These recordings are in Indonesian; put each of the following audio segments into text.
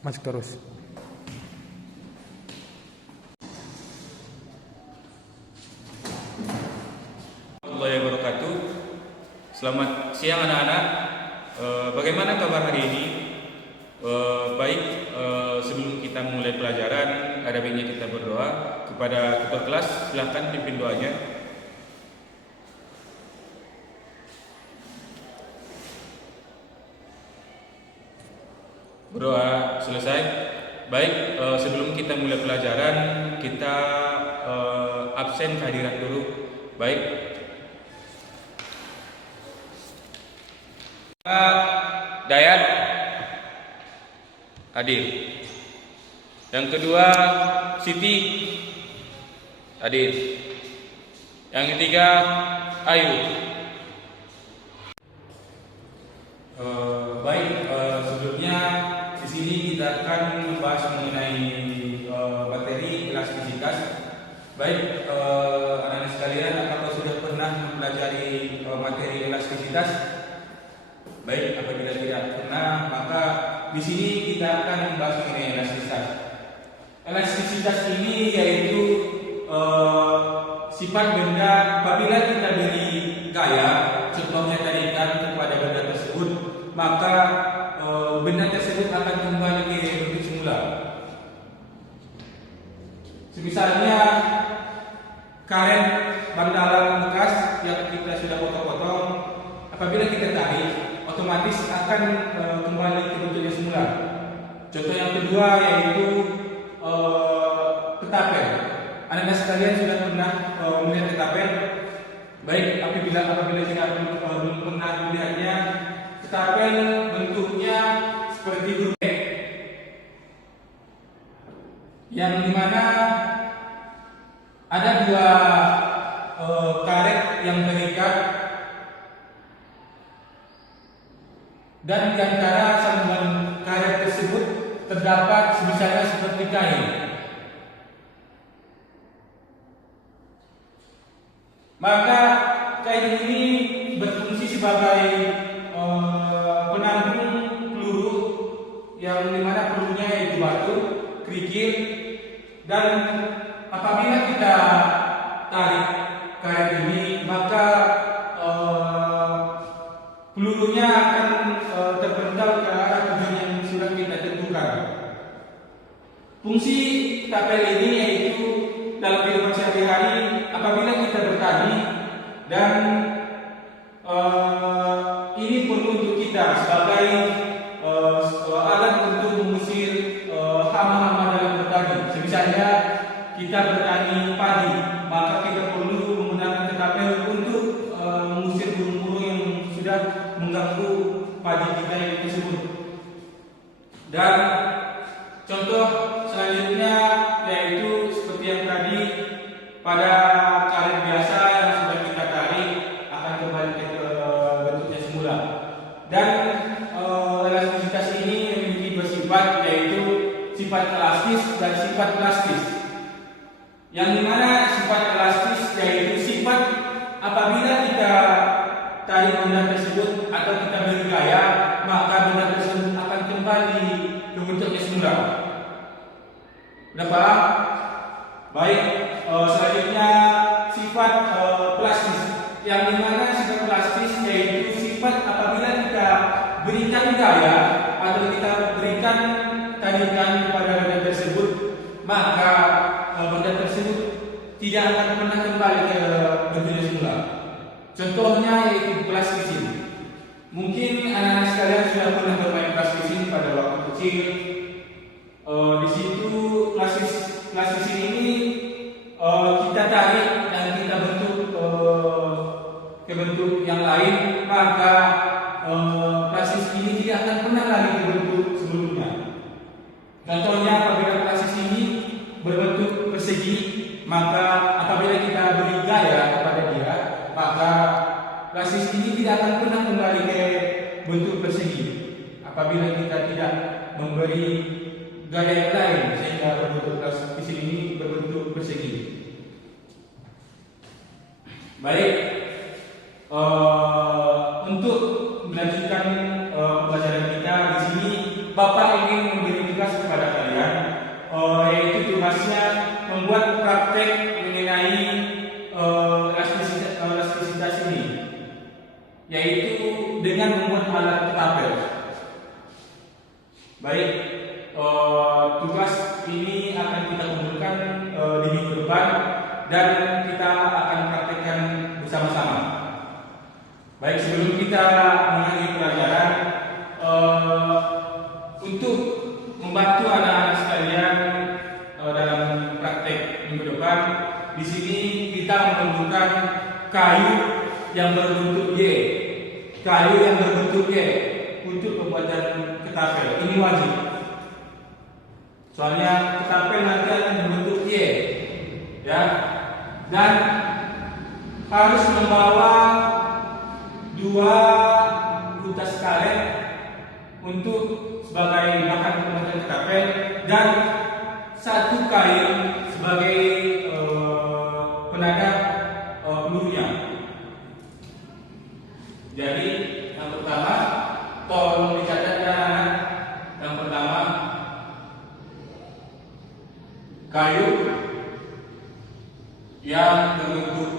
Masuk terus. Warahmatullahi wabarakatuh. Selamat siang anak-anak. Bagaimana kabar hari ini? Baik, sebelum kita mulai pelajaran, ada baiknya kita berdoa kepada ketua kelas. Silahkan pimpin doanya. Berdoa selesai. Baik, sebelum kita mulai pelajaran, kita absen kehadiran dulu. Baik. Dayat hadir. Yang kedua Siti hadir. Yang ketiga Ayu. Baik, sebelumnya di sini kita akan membahas mengenai materi elastisitas. Baik, anak-anak sekalian, apakah sudah pernah mempelajari materi elastisitas? Baik, apabila tidak pernah, maka di sini kita akan membahas mengenai elastisitas. Elastisitas ini yaitu sifat benda apabila kita beri gaya, contohnya tarikan kepada benda tersebut, maka benda tersebut akan kembali ke bentuk semula. Misalnya karet bantalan bekas yang kita sudah potong-potong, apabila kita tarik, otomatis akan kembali ke bentuknya semula. Contoh yang kedua yaitu ketapel. Anak-anak sekalian sudah pernah melihat ketapel? Baik, apabila tidak belum pernah melihatnya, ketapel bentuknya seperti huruf E, yang dimana ada dua karet yang terikat, dan di antara sambungan karet tersebut terdapat sebisanya seperti kain. Maka kain ini berfungsi sebagai penampung peluru, yang dimana pelurunya yaitu batu, kerikil, dan apabila kita tarik karet ini, maka pelurunya akan terpental ke arah tujuan yang sudah kita tentukan. Fungsi ketapel ini yaitu dalam kehidupan sehari-hari apabila kita bertani, dan ini perlu untuk kita sebagai alat untuk mengusir hama-hama dalam bertani. Misalnya kita bertani padi, maka kita perlu menggunakan ketapel untuk mengusir burung-burung yang sudah mengganggu padi kita yang tersebut. Dan contoh selanjutnya yaitu seperti yang tadi, pada karet biasa yang sudah kita tarik akan kembali ke bentuknya semula. Dan elastisitas ini memiliki dua sifat, yaitu sifat elastis dan sifat plastis. Yang dimana sifat elastis yaitu sifat apabila kita tarik benda tersebut atau kita beri gaya, maka benda tersebut akan kembali ke bentuknya semula. Sudah paham? Baik, selanjutnya sifat plastis. Yang dimana sifat plastis yaitu sifat apabila kita berikan gaya atau kita berikan tarikan kepada benda tersebut, maka benda tersebut tidak akan pernah kembali ke bentuknya semula. Contohnya yaitu plastisin. Mungkin anak-anak sekalian sudah pernah bermain plastisin pada waktu kecil. Di situ plastisin ini kita tarik dan kita bentuk ke bentuk yang lain, maka plastis ini tidak akan pernah lagi ke bentuk sebelumnya. Contohnya apabila plastis ini berbentuk persegi, maka apabila kita beri gaya kepada dia, maka plastis ini tidak akan pernah kembali ke bentuk persegi apabila kita tidak memberi gaya yang lain sehingga bentuk plastis ini berbentuk persegi. Baik, untuk melanjutkan pelajaran kita di sini, Bapak ingin memberi tugas kepada kalian, yaitu tugasnya membuat praktek mengenai elastisitas ini, yaitu dengan membuat alat ketapel. Baik, tugas ini akan kita kumpulkan di minggu depan dan kita akan praktekkan bersama-sama. Baik, sebelum kita mengakhiri pelajaran, untuk membantu anak-anak sekalian dalam praktek minggu depan, di sini kita memerlukan kayu yang berbentuk Y, kayu yang berbentuk Y untuk pembuatan ketapel. Ini wajib. Soalnya ketapel nanti akan berbentuk Y, ya, dan harus membawa 2 butas karet untuk sebagai bahan pembuatan ketapel dan 1 kail sebagai penada pelurunya. Jadi yang pertama, tolong dicatat ya anak. Yang pertama, kayu yang berbentuk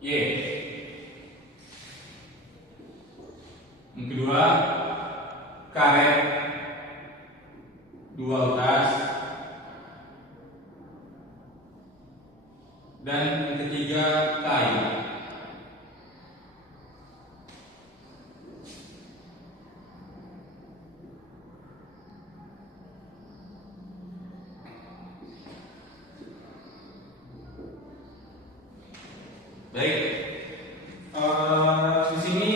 Y. Yang kedua, karet 2 butas. Dan yang ketiga, kayu. Baik, di sini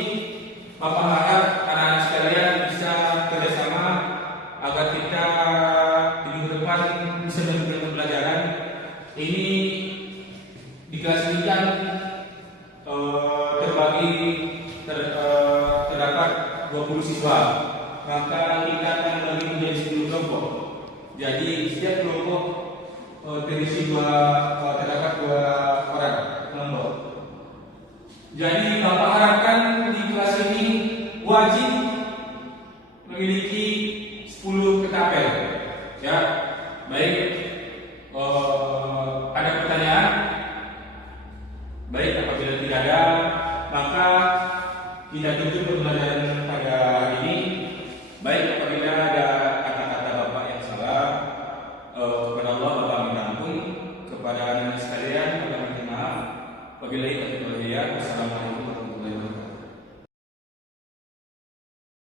Bapak harap anak-anak sekalian bisa kerjasama agar kita di minggu depan bisa melakukan pembelajaran ini. Di kelas ini kan terdapat 20 siswa, maka kita akan membagi menjadi 10 kelompok. Jadi setiap kelompok terisi terdapat 2 orang kelompok. Jadi Bapak harapkan di kelas ini wajib memiliki 10 ketapel, ya. Baik, ada pertanyaan? Baik, apabila tidak ada, maka kita tutup pembelajaran pada hari ini. Baik, apabila